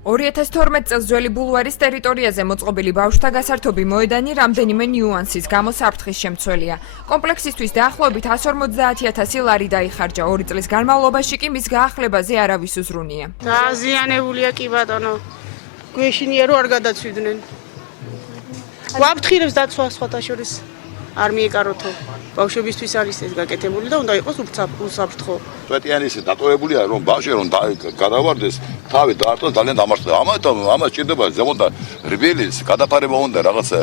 2012 წელს ძველი ბულვარის ტერიტორიაზე მოწყობილი ბავშვთა გასართობი მოედანი რამდენიმე ნიუანსის გამო საფრთხის შემცველია. კომპლექსისთვის დაახლოებით 150.000 ლარი დაიხარჯა. 2 წლის განმავლობაში კი მის გაახლებაზე არავის უზრუნია. დაზიანებულია კი ბატონო. გვეშინია რომ არ გადაცვიდნენ. გვაფრთხილებს დაცვა სხვათა შორის. არ მიეკაროთო. ბავშვებისთვის არის ეს გაკეთებული და უნდა იყოს უსაფრთხო. წვეტიანის დატოვებულია რომ ბავშვი რომ გადავარდეს თავი დაარტყოს ძალიან დამარცხდა. ამას ჭირდება ზემოდან რბილის გადაფარება უნდა რაღაცა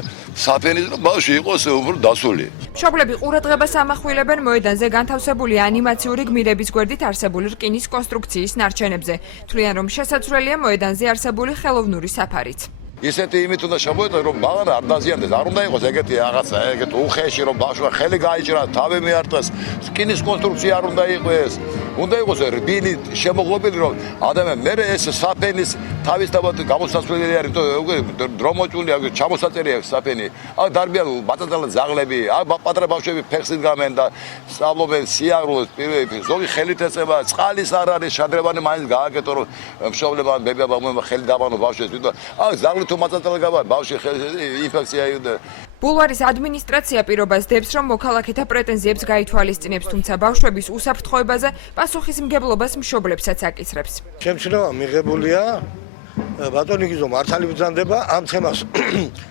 საფენის რომ ბავშვი იყოს უფრო დასული. მშობლები ყურადღებას ამახვილებენ მოედანზე განთავსებული ანიმაციური გმირების გვერდით არსებული რკინის კონსტრუქციის ნარჩენებზე. თვლიან რომ შესაძლებელია მოედანზე არსებული ხელოვნური საფარიც. ისეთი იმით უნდა შემოეტყო რომ მაღლა არ დაზიანდეს, არ უნდა იყოს ეგეთი რაღაცა, ეგეთ უხეში რომ ბავშვმა ხელი გაიჭრა, თავი მიარტყეს, რკინის კონსტრუქცია არ უნდა იყოს. უნდა იყოს რბილი შემოღობილი რომ ადამიანი მე ეს საფენის თავისთავად გამოსასვლელი არის, დრომოჭული აქვს, ჩამოსაწერი აქვს საფენი. აქ დარბიან ბატალიონის ზაღლები, აქ პატრა ბავშვები ფეხსით გამენ და სწავლობენ სიარულს, ზოგი ხელით ეწება, წყალის არ არის, შადრევანი მაინც გააკეთო რომ მშობლებმა ბებია ხელი დაბანო ბავშვებს, აქ ზაღლი თუ მაწაწალე გაბა ბავშვი ინფექცია იუდა. ბულვარის ადმინისტრაცია პირობას დებს რომ მოქალაქეთა პრეტენზიებს გაითვალისწინებს, თუმცა ბავშვების უსაფრთხოებაზე პასუხისმგებლობას მშობლებსაც აკისრებს. შემჩნევა მიღებულია ბატონი გიზო მართალი ბრძანდება ამ თემას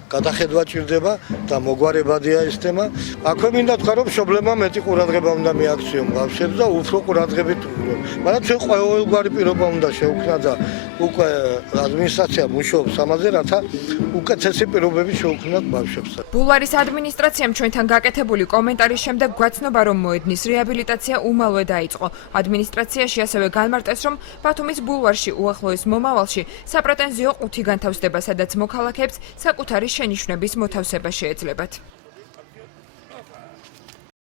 გადახედვა ჭირდება და მოგვარებადია ეს თემა. აქვე მინდა თქვა რომ მშობლებმა მეტი ყურადღება უნდა მიაქციონ ბავშვებს და უფრო ყურადღებით, მაგრამ ჩვენ ყოველგვარი პირობა უნდა შევქმნა და უკვე ადმინისტრაცია მუშაობს ამაზე, რათა უკეთესი პირობები შევქმნათ ბავშვებს. ბულვარის ადმინისტრაციამ ჩვენთან გაკეთებული კომენტარის შემდეგ გვაცნობა რომ მოედნის რეაბილიტაცია უმალვე დაიწყო. ადმინისტრაციაში ასევე განმარტეს რომ ბათუმის ბულვარში უახლოეს მომავალში საპრეტენზიო ყუთი განთავსდება, სადაც მოქალაქეებს საკუთარი შენიშვნების მოთავსება შეეძლებათ.